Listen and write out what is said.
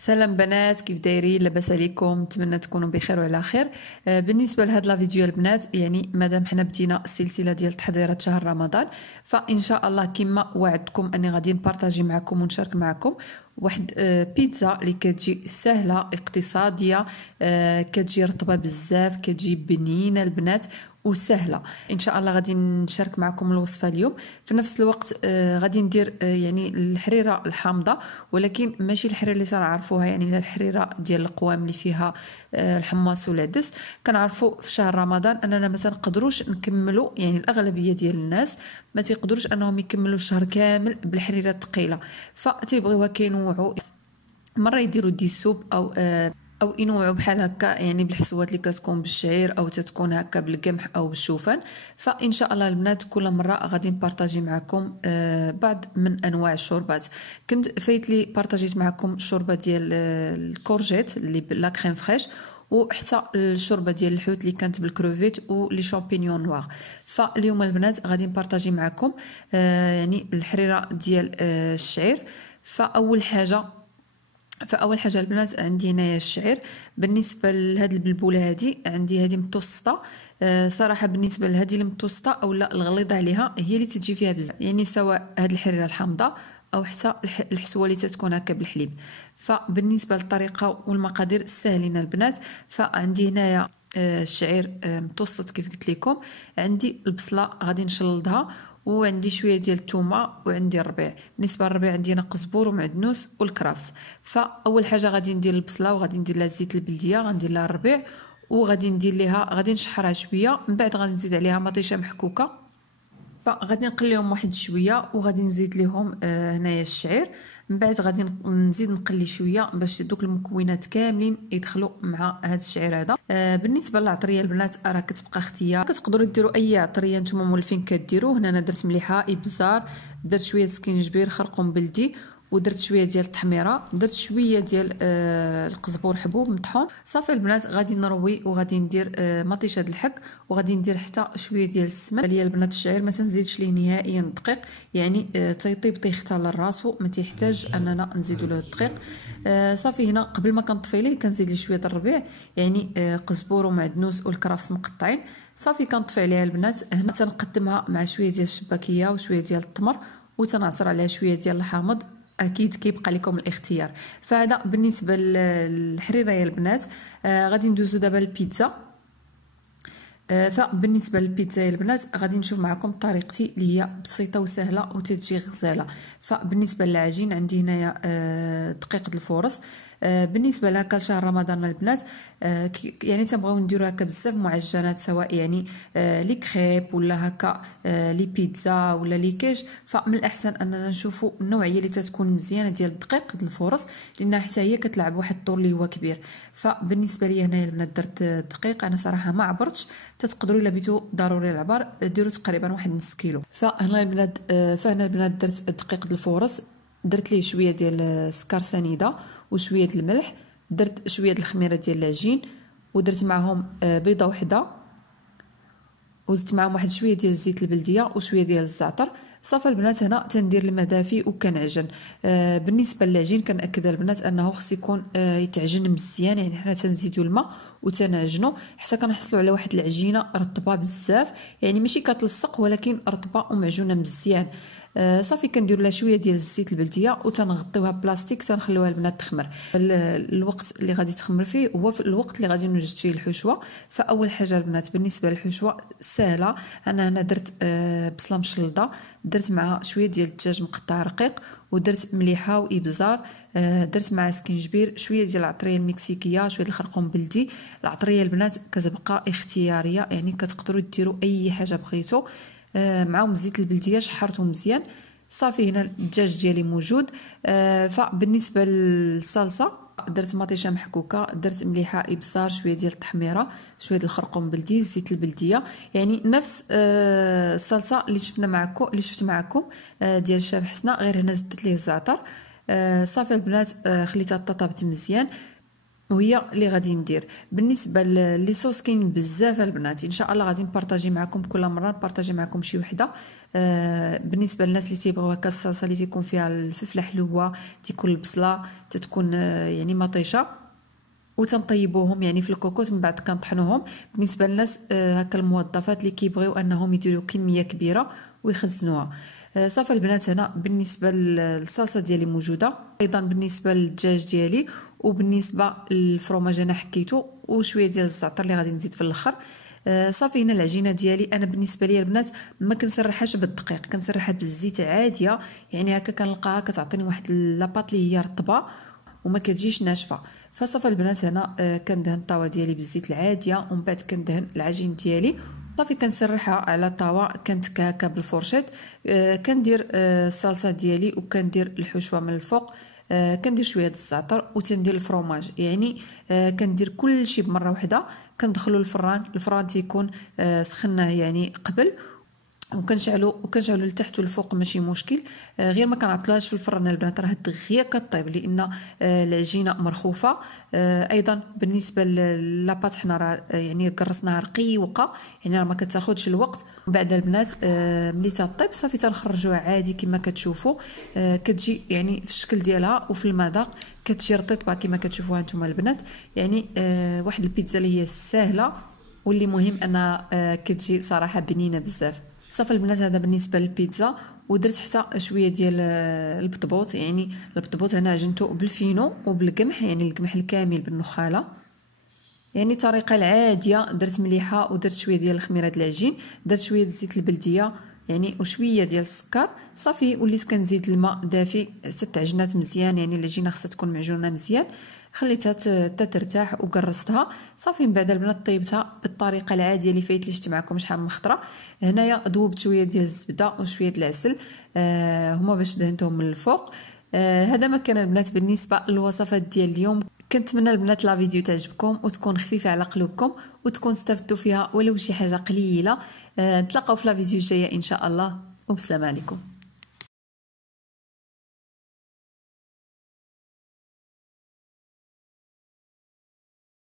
سلام بنات، كيف دايرين؟ لاباس عليكم؟ نتمنى تكونوا بخير وعلى خير. بالنسبه لهاد لا فيديو البنات، يعني مادام حنا بدينا السلسله ديال تحضيرات شهر رمضان، فان شاء الله كما وعدتكم اني غادي نبارطاجي معكم ونشارك معكم واحد بيتزا اللي كتجي سهله اقتصاديه، كتجي رطبه بزاف، كتجي بنينه البنات وسهله. ان شاء الله غادي نشارك معكم الوصفه اليوم. في نفس الوقت غادي ندير يعني الحريره الحامضه، ولكن ماشي الحريره اللي تنعرفوها، يعني الحريره ديال القوام اللي فيها الحمص والعدس. كنعرفوا في شهر رمضان اننا ما تنقدروش نكملوا، يعني الاغلبيه ديال الناس ما تيقدروش انهم يكملوا الشهر كامل بالحريره الثقيله، فتيبغيوها كينوعوا، مره يديروا دي سوب او ينوعوا بحال هكا، يعني بالحسوات اللي كتكون بالشعير او تتكون هكا بالقمح او بالشوفان. فان شاء الله البنات كل مره غادي نبارطاجي معكم بعض من انواع الشوربات. كنت فايت لي بارطاجيت معكم الشوربه ديال الكورجيت اللي بلا كريم فريش، وحتى الشوربه ديال الحوت اللي كانت بالكروفيت ولي شامبينيون نوار. فاليوم البنات غادي نبارطاجي معكم يعني الحريره ديال الشعير. فاول حاجه البنات عندي هنايا الشعير. بالنسبه لهاد البلبوله عندي هذه متوسطه. صراحه بالنسبه لهذه المتوسطه او لا الغليظه عليها هي اللي تجي فيها بزاف، يعني سواء هاد الحريره الحامضه او حتى الحسوه اللي تتكون هكا بالحليب. فبالنسبه للطريقه والمقادير ساهلين البنات. فعندي هنايا الشعير متوسط كيف قلت لكم، عندي البصله غادي نشلضها، وعندي شويه ديال الثومه، وعندي الربيع. بالنسبه للربيع عندي هنا قزبور ومعدنوس والكرفس. فاول حاجه غادي ندير البصله وغادي ندير لها الزيت البلديه، غندير لها الربيع وغادي ندير ليها، غادي نشحرها شويه، من بعد غادي نزيد عليها مطيشه محكوكه. فغادي نقليهم واحد شويه وغادي نزيد ليهم هنايا الشعير. من بعد غادي نزيد نقلي شويه باش دوك المكونات كاملين يدخلوا مع هذا الشعير هذا. بالنسبه للعطريه البنات راه كتبقى اختيار، كتقدروا ديروا اي عطريه نتوما مولفين كديروا. هنا انا درت مليحه، ابزار، درت شويه سكينجبير، خرقوم بلدي، ودرت شويه ديال التحميره، درت شويه ديال القزبور حبوب مطحون. صافي البنات غادي نروي وغادي ندير مطيشه د الحك، وغادي ندير حتى شويه ديال السمن ديال البنات. الشعير ما تنزيدش ليه نهائيا الدقيق، يعني تيطيب تيختال راسو، ما تيحتاج اننا نزيدوا له الدقيق. صافي هنا قبل ما كنطفي ليه كنزيد ليه شويه الربيع، يعني قزبور ومعدنوس والكرفس مقطعين. صافي كنطفي عليها البنات. هنا تنقدمها مع شويه ديال الشباكيه وشويه ديال التمر، وتنعصر عليها شويه ديال الحامض. اكيد كيبقى لكم الاختيار. فهذا بالنسبه للحريره يا البنات. غادي ندوزو دابا للبيتزا. فبالنسبه للبيتزا يا البنات غادي نشوف معكم طريقتي اللي هي بسيطه وسهله وتتجي غزاله. فبالنسبه للعجين عندي هنايا دقيق الفورص. بالنسبه لهكا لشهر رمضان البنات، يعني تنبغيو نديرو هكا بزاف معجنات، سواء يعني لي كريب ولا هكا لي بيتزا ولا لي كيش. فمن الاحسن اننا نشوفوا النوعيه اللي تتكون مزيانه ديال الدقيق الفورص، لانها حتى هي كتلعب واحد الدور اللي هو كبير. فبالنسبه لي هنايا البنات درت الدقيق، انا صراحه ما عبرتش، تتقدروا الا بيتو ضروري العبار ديروا تقريبا واحد نص كيلو. فهنا البنات درت دقيق الفورص، درت ليه شويه ديال السكر سنيده وشويه ديال الملح، درت شويه ديال الخميره ديال العجين، ودرت معهم بيضه وحده، وزدت معهم واحد شويه ديال الزيت البلديه وشويه ديال الزعتر. صافي البنات هنا تندير الماء دافي وكنعجن. بالنسبه للعجين كنأكد البنات انه خص يكون يتعجن مزيان، يعني حنا تنزيدوا الماء وتنعجنوا حتى كنحصلوا على واحد العجينه رطبه بزاف، يعني ماشي كتلصق ولكن رطبه ومعجونه مزيان. صافي كنديروا لها شويه ديال الزيت البلديه وتنغطيوها بلاستيك، تنخليوها البنات تخمر. الوقت اللي غادي تخمر فيه هو في الوقت اللي غادي نوجد فيه الحشوه. فاول حاجه البنات بالنسبه للحشوه سهله. انا هنا درت بصله مشلضه، درت معها شويه ديال الدجاج مقطع رقيق، ودرت مليحه وابزار، درت مع سكينجبير، شويه ديال العطريه المكسيكيه، شويه الخرقوم بلدي. العطريه البنات كتبقى اختياريه، يعني كتقدروا ديروا اي حاجه بغيتو. معاهم الزيت البلديه شحرته مزيان. صافي هنا الدجاج ديالي موجود. فبالنسبه للصلصه درت مطيشه محكوكه، درت مليحه، ابزار، شويه ديال التحميره، شويه ديال الخرقوم بلدي، الزيت البلديه، يعني نفس الصلصه اللي شفت معكم ديال الشاب حسنه، غير هنا زدت ليه الزعتر. صافي البنات خليتها طابت مزيان. وهي اللي غادي ندير. بالنسبه لي صوص كاين بزاف البنات، ان شاء الله غادي نبارطاجي معكم كل مره، نبارطاجي معكم شي وحده. بالنسبه للناس اللي تيبغيو هكا الصلصه اللي تيكون فيها الفلفله حلوه، تيكون البصله تتكون يعني مطيشه، وتنطيبوهم يعني في الكوكوط من بعد كنطحنوهم. بالنسبه للناس هكا الموظفات اللي كيبغيو انهم يديروا كميه كبيره ويخزنوها. صافي البنات، هنا بالنسبه للصلصه ديالي موجوده. ايضا بالنسبه للدجاج ديالي وبالنسبه للفرماج انا حكيته، وشويه ديال الزعتر اللي غادي نزيد في الاخر. صافي هنا العجينه ديالي انا بالنسبه لي البنات ما كنسرحهاش بالدقيق، كنسرحها بالزيت عاديه، يعني هكا كنلقاها كتعطيني واحد لاباط اللي هي رطبه وما كتجيش ناشفه. فصافي البنات هنا كندهن الطاوه ديالي بالزيت العاديه، ومن بعد كندهن العجين ديالي. صافي كنسرحها على الطاوه، كنتكاكا بالفرشيط. كندير الصلصه ديالي وكندير الحشوه من الفوق. كندير شويه الزعتر وتندير الفرomage، يعني كندير كل شيء بمره واحده. كندخلوا الفران تيكون سخناه يعني قبل، وكنشعلوا لتحت والفوق ماشي مشكل. غير ما كنعطلوهاش في الفران البنات، راه دغيا كطيب لان العجينه مرخوفه. ايضا بالنسبه لاباط حنا راه يعني قرصناها رقيقه، يعني راه ما كتاخذش الوقت. بعد البنات ملي تطيب صافي تنخرجوها عادي كما كتشوفوا. كتجي يعني في الشكل ديالها وفي المذاق كتجي رطيبه كما كتشوفوها نتوما البنات. يعني واحد البيتزا اللي هي سهله، واللي مهم انها كتجي صراحه بنينه بزاف. صافي البنات، هذا بالنسبه للبيتزا. ودرت حتى شويه ديال البطبوط، يعني البطبوط هنا عجنته بالفينو وبالقمح، يعني القمح الكامل بالنخاله، يعني الطريقه العاديه. درت مليحه ودرت شويه ديال الخميره ديال العجين، درت شويه الزيت البلديه يعني وشويه ديال السكر. صافي وليت كنزيد الماء دافي 6 عجنات مزيان، يعني العجينه خصها تكون معجونه مزيان. خليتها ترتاح وقرصتها. صافي من بعد البنات طيبتها بالطريقه العاديه اللي فايت لي شفت معكم شحال من خطره. هنايا ذوبت شويه ديال الزبده وشويه ديال العسل هما باش دهنتهم من الفوق. هذا ما كان البنات بالنسبه للوصفات ديال اليوم. كنتمنى البنات لا فيديو تعجبكم وتكون خفيفه على قلوبكم وتكون استفدتوا فيها ولو شي حاجه قليله. نتلاقاو في لا فيديو الجايه ان شاء الله، وبسلام عليكم.